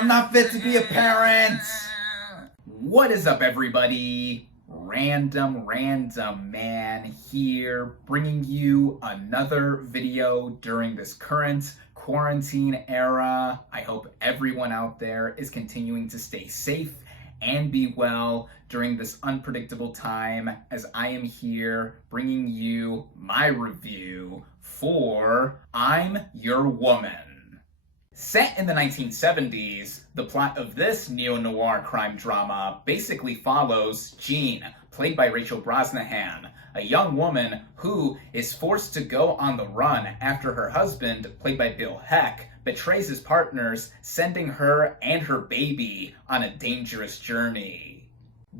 I'm not fit to be a parent. What is up, everybody? Random Man here, bringing you another video during this current quarantine era. I hope everyone out there is continuing to stay safe and be well during this unpredictable time, as I am here bringing you my review for I'm Your Woman. Set in the 1970s, the plot of this neo-noir crime drama basically follows Jean, played by Rachel Brosnahan, a young woman who is forced to go on the run after her husband, played by Bill Heck, betrays his partners, sending her and her baby on a dangerous journey.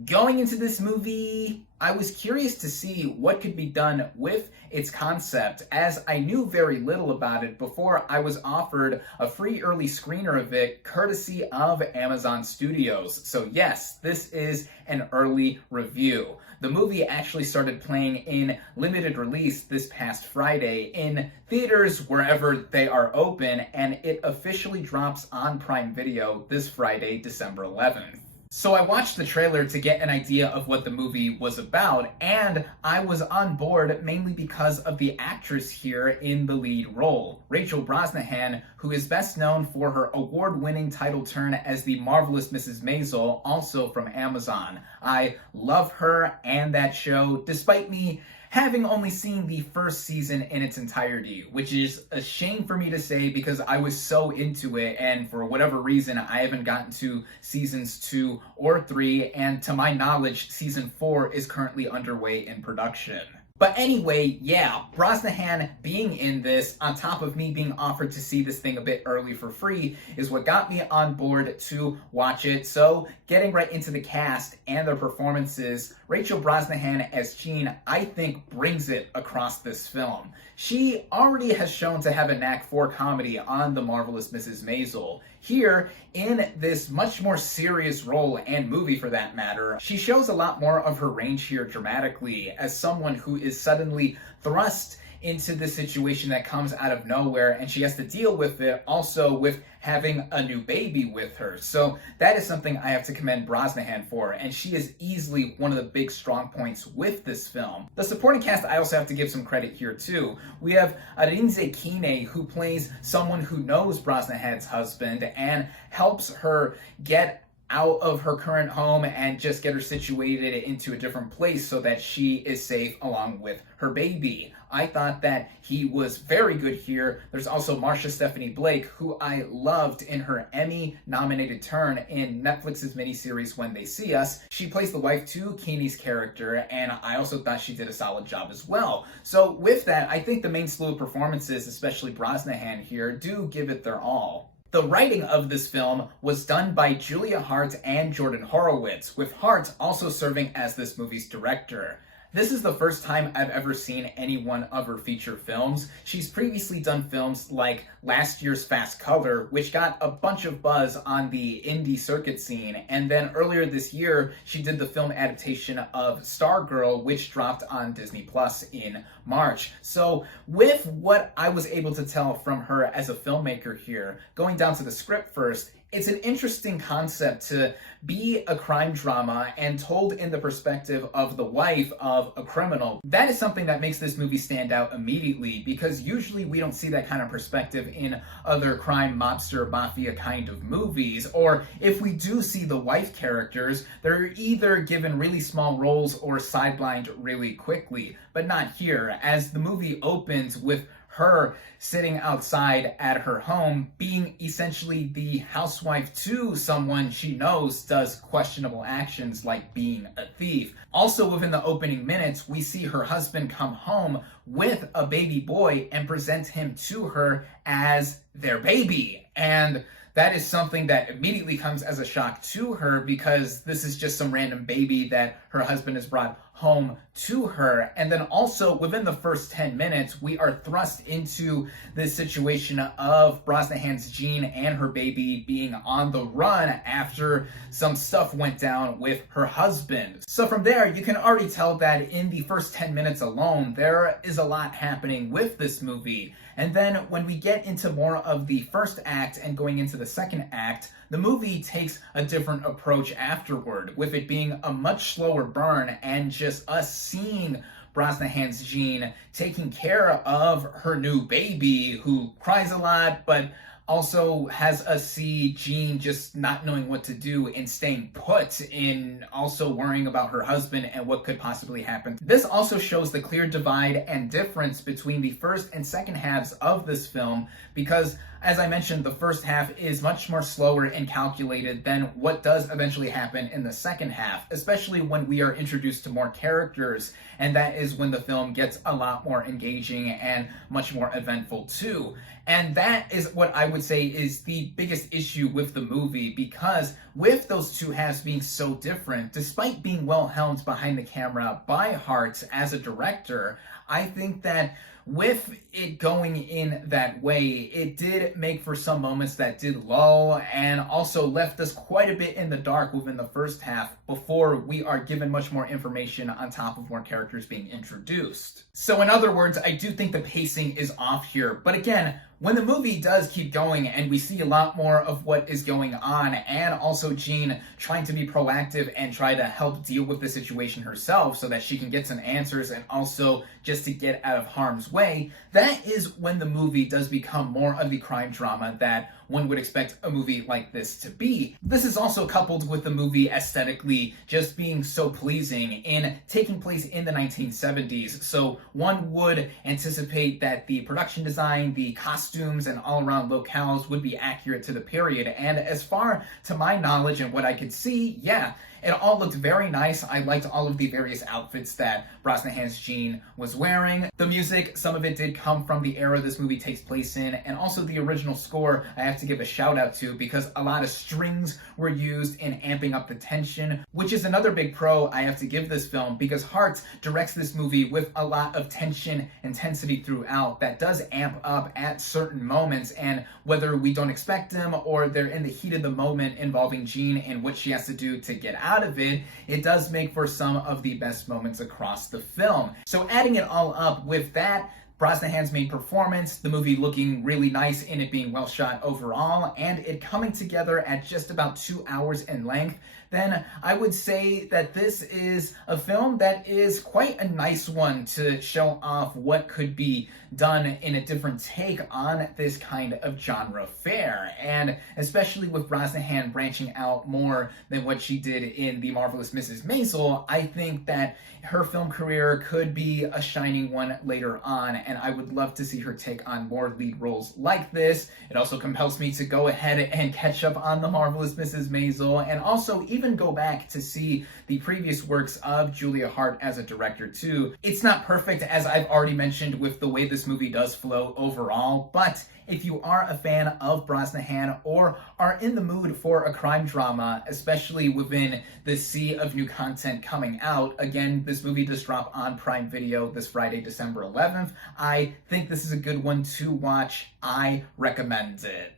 Going into this movie, I was curious to see what could be done with its concept, as I knew very little about it before I was offered a free early screener of it courtesy of Amazon Studios. So yes, this is an early review. The movie actually started playing in limited release this past Friday in theaters wherever they are open, and it officially drops on Prime Video this Friday, December 11th. So I watched the trailer to get an idea of what the movie was about, and I was on board mainly because of the actress here in the lead role, Rachel Brosnahan, who is best known for her award-winning title turn as the marvelous Mrs. Maisel, also from Amazon. I love her and that show, despite me having only seen the first season in its entirety, which is a shame for me to say because I was so into it, and for whatever reason I haven't gotten to seasons 2 or 3, and to my knowledge season 4 is currently underway in production. But anyway, yeah, Brosnahan being in this, on top of me being offered to see this thing a bit early for free, is what got me on board to watch it. So, getting right into the cast and their performances, Rachel Brosnahan as Jean, I think, brings it across this film. She already has shown to have a knack for comedy on The Marvelous Mrs. Maisel. Here, in this much more serious role, and movie for that matter, she shows a lot more of her range here dramatically as someone who is suddenly thrust into this situation that comes out of nowhere, and she has to deal with it also with having a new baby with her. So that is something I have to commend Brosnahan for, and she is easily one of the big strong points with this film. The supporting cast I also have to give some credit here too. We have Arinze Kine, who plays someone who knows Brosnahan's husband and helps her get out of her current home and just get her situated into a different place so that she is safe along with her baby. I thought that he was very good here. There's also Marsha Stephanie Blake, who I loved in her Emmy-nominated turn in Netflix's miniseries When They See Us. She plays the wife to Keeney's character, and I also thought she did a solid job as well. So with that, I think the main slew of performances, especially Brosnahan here, do give it their all. The writing of this film was done by Julia Hart and Jordan Horowitz, with Hart also serving as this movie's director. This is the first time I've ever seen any one of her feature films. She's previously done films like last year's Fast Color, which got a bunch of buzz on the indie circuit scene, and then earlier this year, she did the film adaptation of Stargirl, which dropped on Disney Plus in March. So with what I was able to tell from her as a filmmaker here, going down to the script first, it's an interesting concept to be a crime drama and told in the perspective of the wife of a criminal. That is something that makes this movie stand out immediately, because usually we don't see that kind of perspective in other crime, mobster, mafia kind of movies. Or if we do see the wife characters, they're either given really small roles or sidelined really quickly. But not here, as the movie opens with her sitting outside at her home, being essentially the housewife to someone she knows does questionable actions like being a thief. Also within the opening minutes, we see her husband come home with a baby boy and present him to her as their baby. And that is something that immediately comes as a shock to her, because this is just some random baby that her husband has brought home to her. And then also within the first 10 minutes, we are thrust into this situation of Brosnahan's Jean and her baby being on the run after some stuff went down with her husband. So from there, you can already tell that in the first 10 minutes alone, there is a lot happening with this movie. And then when we get into more of the first act and going into the second act, the movie takes a different approach afterward, with it being a much slower burn and just us seeing Brosnahan's Jean taking care of her new baby, who cries a lot, but also has us see Jean just not knowing what to do and staying put, in also worrying about her husband and what could possibly happen. This also shows the clear divide and difference between the first and second halves of this film, because as I mentioned, the first half is much more slower and calculated than what does eventually happen in the second half, especially when we are introduced to more characters, and that is when the film gets a lot more engaging and much more eventful too. And that is what I would say is the biggest issue with the movie, because with those two halves being so different, despite being well helmed behind the camera by Hart as a director, I think that with it going in that way, it did make for some moments that did lull and also left us quite a bit in the dark within the first half before we are given much more information on top of more characters being introduced. So in other words, I do think the pacing is off here. But again, when the movie does keep going and we see a lot more of what is going on, and also Jean trying to be proactive and try to help deal with the situation herself so that she can get some answers and also just to get out of harm's way, that is when the movie does become more of the crime drama that one would expect a movie like this to be. This is also coupled with the movie aesthetically just being so pleasing in taking place in the 1970s. So one would anticipate that the production design, the costumes, and all-around locales would be accurate to the period. And as far to my knowledge and what I could see, yeah, it all looked very nice. I liked all of the various outfits that Brosnahan's Jean was wearing. The music, some of it did come from the era this movie takes place in, and also the original score I have to give a shout out to, because a lot of strings were used in amping up the tension, which is another big pro I have to give this film, because Hart directs this movie with a lot of tension, intensity throughout that does amp up at certain moments, and whether we don't expect them or they're in the heat of the moment involving Jean and what she has to do to get out of it, it does make for some of the best moments across the film. So adding it all up with that, Brosnahan's main performance, the movie looking really nice in it being well shot overall, and it coming together at just about 2 hours in length, then I would say that this is a film that is quite a nice one to show off what could be done in a different take on this kind of genre fare. And especially with Brosnahan branching out more than what she did in The Marvelous Mrs. Maisel, I think that her film career could be a shining one later on, and I would love to see her take on more lead roles like this. It also compels me to go ahead and catch up on The Marvelous Mrs. Maisel, and also even go back to see the previous works of Julia Hart as a director too. It's not perfect, as I've already mentioned, with the way this movie does flow overall, but if you are a fan of Brosnahan or are in the mood for a crime drama, especially within the sea of new content coming out, again, this movie does drop on Prime Video this Friday, December 11th. I think this is a good one to watch. I recommend it.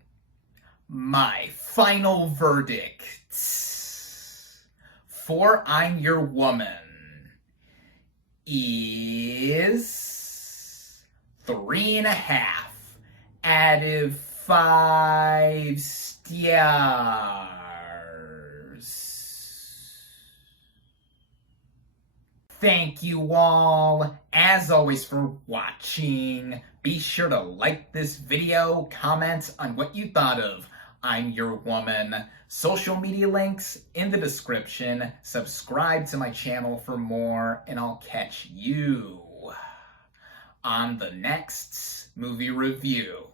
My final verdict for I'm Your Woman is 3.5 out of 5 stars. Thank you all, as always, for watching. Be sure to like this video, comment on what you thought of I'm Your Woman. Social media links in the description. Subscribe to my channel for more, and I'll catch you on the next movie review.